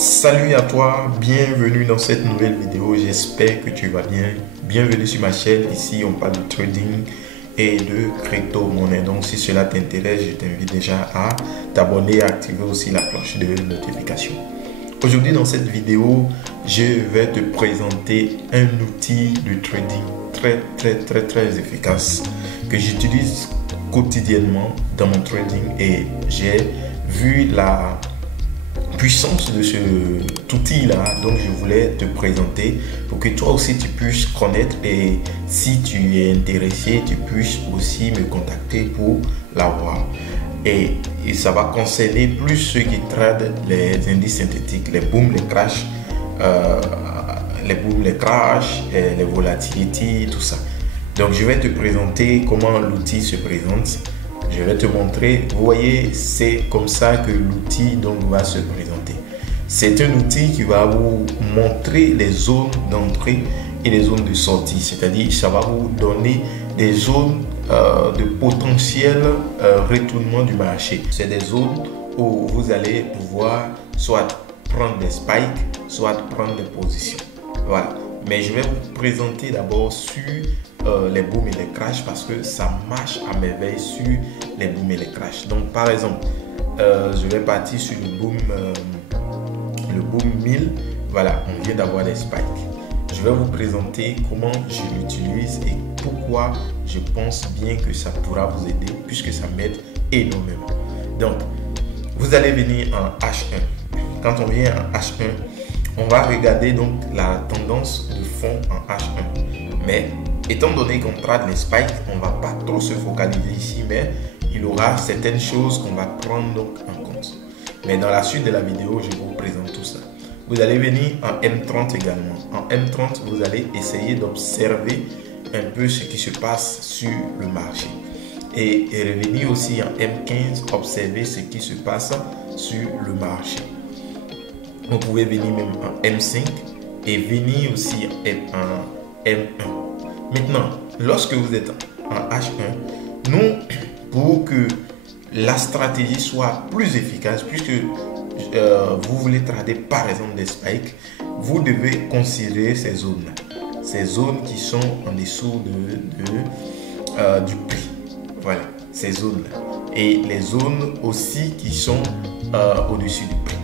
Salut à toi, bienvenue dans cette nouvelle vidéo, j'espère que tu vas bien. Bienvenue sur ma chaîne, ici on parle de trading et de crypto-monnaie. Donc si cela t'intéresse, je t'invite déjà à t'abonner et à activer aussi la cloche de notification. Aujourd'hui dans cette vidéo, je vais te présenter un outil de trading très efficace que j'utilise quotidiennement dans mon trading et j'ai vu la puissance de cet outil là, donc je voulais te présenter pour que toi aussi tu puisses connaître, et si tu es intéressé tu puisses aussi me contacter pour l'avoir. Et ça va concerner plus ceux qui tradent les indices synthétiques, les booms, les crashs, les volatility, tout ça. Donc je vais te présenter comment l'outil se présente. Je vais te montrer. Vous voyez, c'est comme ça que l'outil donc va se présenter. C'est un outil qui va vous montrer les zones d'entrée et les zones de sortie. C'est-à-dire, ça va vous donner des zones de potentiel retournement du marché. C'est des zones où vous allez pouvoir soit prendre des spikes, soit prendre des positions. Voilà. Mais je vais vous présenter d'abord sur les booms et les crashs parce que ça marche à merveille sur les booms et les crashs. Donc par exemple, je vais partir sur le boom 1000. Voilà, on vient d'avoir des spikes. Je vais vous présenter comment je l'utilise et pourquoi je pense bien que ça pourra vous aider puisque ça m'aide énormément. Donc, vous allez venir en H1. Quand on vient en H1, on va regarder donc la tendance de fond en H1. Mais étant donné qu'on trade les spikes, on ne va pas trop se focaliser ici, mais il y aura certaines choses qu'on va prendre donc en compte. Mais dans la suite de la vidéo, je vous présente tout ça. Vous allez venir en M30 également. En M30, vous allez essayer d'observer un peu ce qui se passe sur le marché. Et revenir aussi en M15, observer ce qui se passe sur le marché. Vous pouvez venir même en M5 et venir aussi en M1. Maintenant, lorsque vous êtes en H1, nous, pour que la stratégie soit plus efficace, puisque vous voulez trader par exemple des spikes, vous devez considérer ces zones-là. Ces zones qui sont en dessous du prix. Voilà, ces zones-là. Et les zones aussi qui sont au-dessus du prix.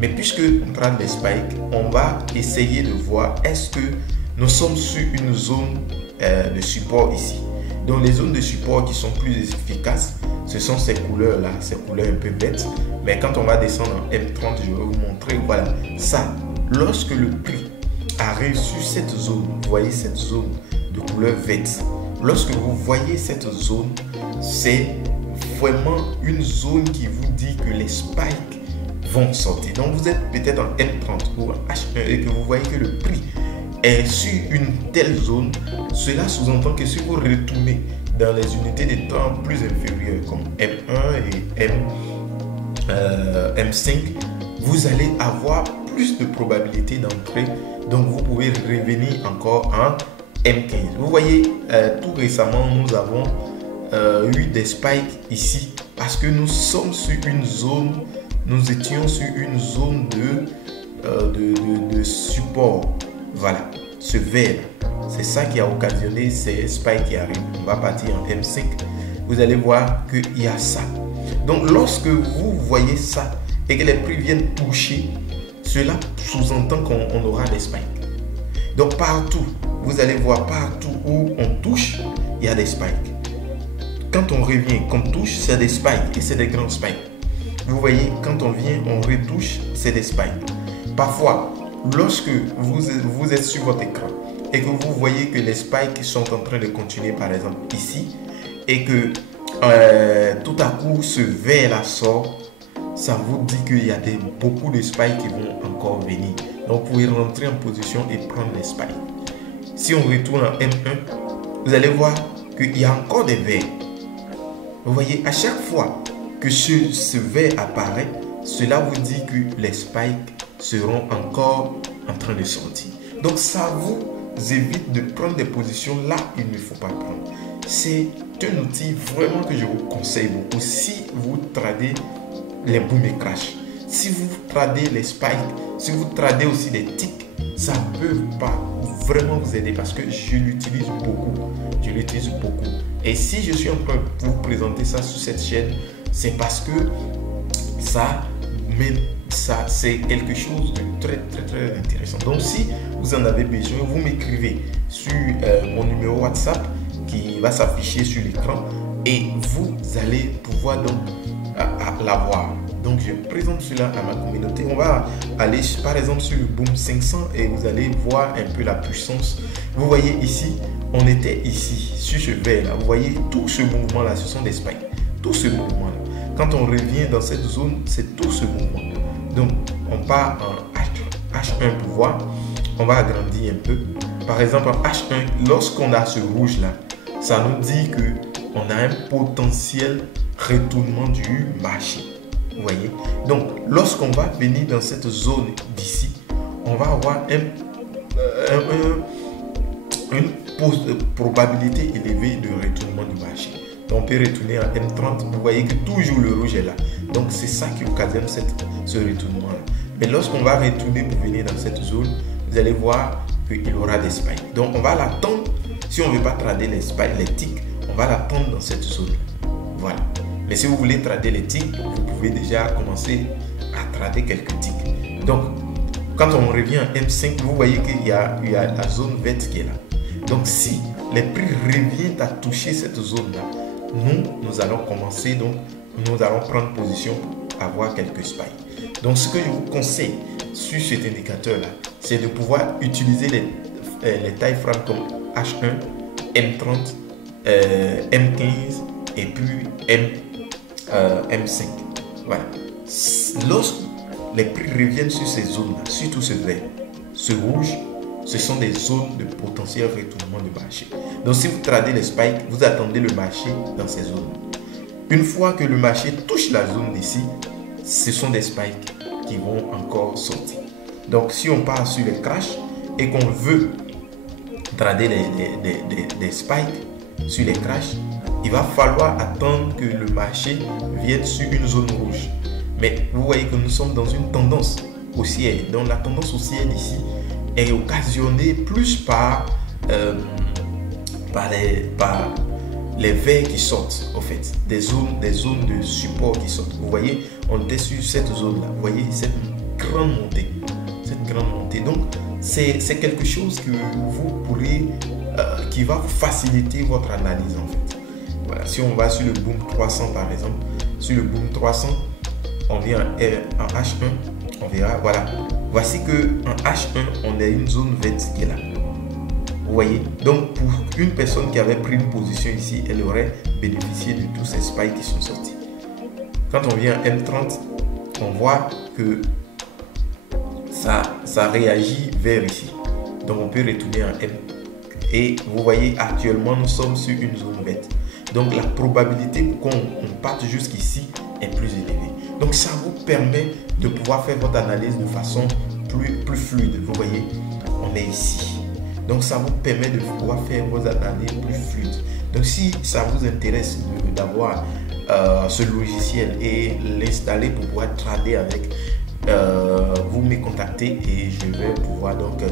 Mais puisque on trade des spikes, on va essayer de voir est-ce que nous sommes sur une zone de support ici. Donc les zones de support qui sont plus efficaces, ce sont ces couleurs là, ces couleurs un peu bêtes. Mais quand on va descendre en M30, je vais vous montrer, voilà, ça, lorsque le prix arrive sur cette zone, vous voyez cette zone de couleur verte, lorsque vous voyez cette zone, c'est vraiment une zone qui vous dit que les spikes vont sortir. Donc vous êtes peut-être en M30 ou en H1 et que vous voyez que le prix est sur une telle zone, cela sous-entend que si vous retournez dans les unités de temps plus inférieures comme M1 et M5, vous allez avoir plus de probabilité d'entrer. Donc vous pouvez revenir encore en M15. Vous voyez, tout récemment, nous avons eu des spikes ici parce que nous sommes sur une zone, nous étions sur une zone de support. Voilà, ce vert, c'est ça qui a occasionné ces spikes qui arrivent. On va partir en M5. Vous allez voir qu'il y a ça. Donc, lorsque vous voyez ça et que les prix viennent toucher, cela sous-entend qu'on aura des spikes. Donc, partout, vous allez voir partout où on touche, il y a des spikes. Quand on revient, qu'on touche, c'est des spikes et c'est des grands spikes. Vous voyez, quand on vient, on retouche, c'est des spikes. Parfois, lorsque vous êtes sur votre écran et que vous voyez que les spikes sont en train de continuer par exemple ici et que tout à coup ce vert là sort, ça vous dit qu'il y a beaucoup de spikes qui vont encore venir. Donc vous pouvez rentrer en position et prendre les spikes. Si on retourne en M1, vous allez voir qu'il y a encore des verts. Vous voyez, à chaque fois que ce vert apparaît, cela vous dit que les spikes seront encore en train de sortir. Donc ça vous évite de prendre des positions là il ne faut pas prendre. C'est un outil vraiment que je vous conseille beaucoup si vous tradez les booms et crash. si vous tradez les spikes, si vous tradez aussi des ticks, ça peut pas vraiment vous aider parce que je l'utilise beaucoup. Je l'utilise beaucoup. Et si je suis en train de vous présenter ça sur cette chaîne, c'est parce que ça c'est quelque chose de très intéressant. Donc si vous en avez besoin, vous m'écrivez sur mon numéro WhatsApp qui va s'afficher sur l'écran et vous allez pouvoir donc l'avoir. Donc je présente cela à ma communauté. On va aller par exemple sur le Boom 500 et vous allez voir un peu la puissance. Vous voyez ici, on était ici sur ce verre là. Vous voyez tout ce mouvement là, ce sont des spikes. Tout ce mouvement là. Quand on revient dans cette zone, c'est tout ce mouvement. Donc on part en H1 pour voir. On va agrandir un peu. Par exemple en H1, lorsqu'on a ce rouge là, ça nous dit que on a un potentiel retournement du marché. Vous voyez? Donc, lorsqu'on va venir dans cette zone d'ici, on va avoir une probabilité élevée de retournement du marché. Donc, on peut retourner en M30. Vous voyez que toujours le rouge est là. Donc, c'est ça qui occasionne ce retournement-là. Mais lorsqu'on va retourner pour venir dans cette zone, vous allez voir qu'il y aura des spikes. Donc, on va l'attendre. Si on ne veut pas trader les spikes, les ticks, on va l'attendre dans cette zone. Voilà. Mais si vous voulez trader les ticks, vous pouvez déjà commencer à trader quelques ticks. Donc, quand on revient en M5, vous voyez qu'il y a la zone verte qui est là. Donc, si les prix reviennent à toucher cette zone-là, nous allons commencer, donc, nous allons prendre position pour avoir quelques spikes. Donc, ce que je vous conseille sur cet indicateur-là, c'est de pouvoir utiliser les tailles frames comme H1, M30, M15 et puis M5. Voilà. Lorsque les prix reviennent sur ces zones-là, surtout ce vert, ce rouge, ce sont des zones de potentiel retournement du marché. Donc si vous tradez les spikes, vous attendez le marché dans ces zones. Une fois que le marché touche la zone d'ici, ce sont des spikes qui vont encore sortir. Donc si on part sur les crashs et qu'on veut trader des spikes sur les crashs, il va falloir attendre que le marché vienne sur une zone rouge. Mais vous voyez que nous sommes dans une tendance haussière. Donc la tendance haussière ici est occasionnée plus par les verts qui sortent, en fait, des zones de support qui sortent. Vous voyez, on était sur cette zone-là. Vous voyez cette grande montée. Donc, c'est quelque chose que vous pourrez, qui va faciliter votre analyse, en fait. Voilà. Si on va sur le Boom 300, par exemple, sur le Boom 300, on vient en H1, on verra, voilà. Voici que en H1, on a une zone verte qui est là. Vous voyez? Donc, pour une personne qui avait pris une position ici, elle aurait bénéficié de tous ces spikes qui sont sortis. Quand on vient en M30, on voit que ça réagit vers ici. Donc, on peut retourner en M. Et vous voyez, actuellement, nous sommes sur une zone verte. Donc, la probabilité qu'on parte jusqu'ici est plus élevée. Donc, ça vous permet de pouvoir faire votre analyse de façon plus fluide. Vous voyez, on est ici. Donc, ça vous permet de pouvoir faire vos analyses plus fluides. Donc, si ça vous intéresse d'avoir ce logiciel et l'installer pour pouvoir trader avec, vous me contactez et je vais pouvoir donc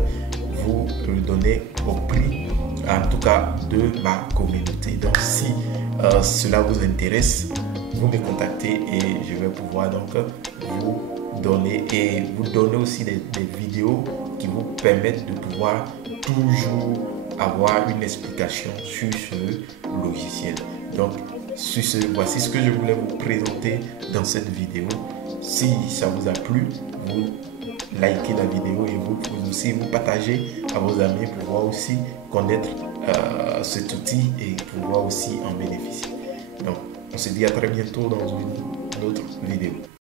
vous le donner au prix, en tout cas, de ma communauté. Donc, si cela vous intéresse, vous me contactez et je vais pouvoir donc vous donner aussi des vidéos qui vous permettent de pouvoir toujours avoir une explication sur ce logiciel. Donc, voici ce que je voulais vous présenter dans cette vidéo. Si ça vous a plu, vous likez la vidéo et vous aussi vous partagez à vos amis pour pouvoir aussi connaître cet outil et pouvoir aussi en bénéficier. Donc, on se dit à très bientôt dans une autre vidéo.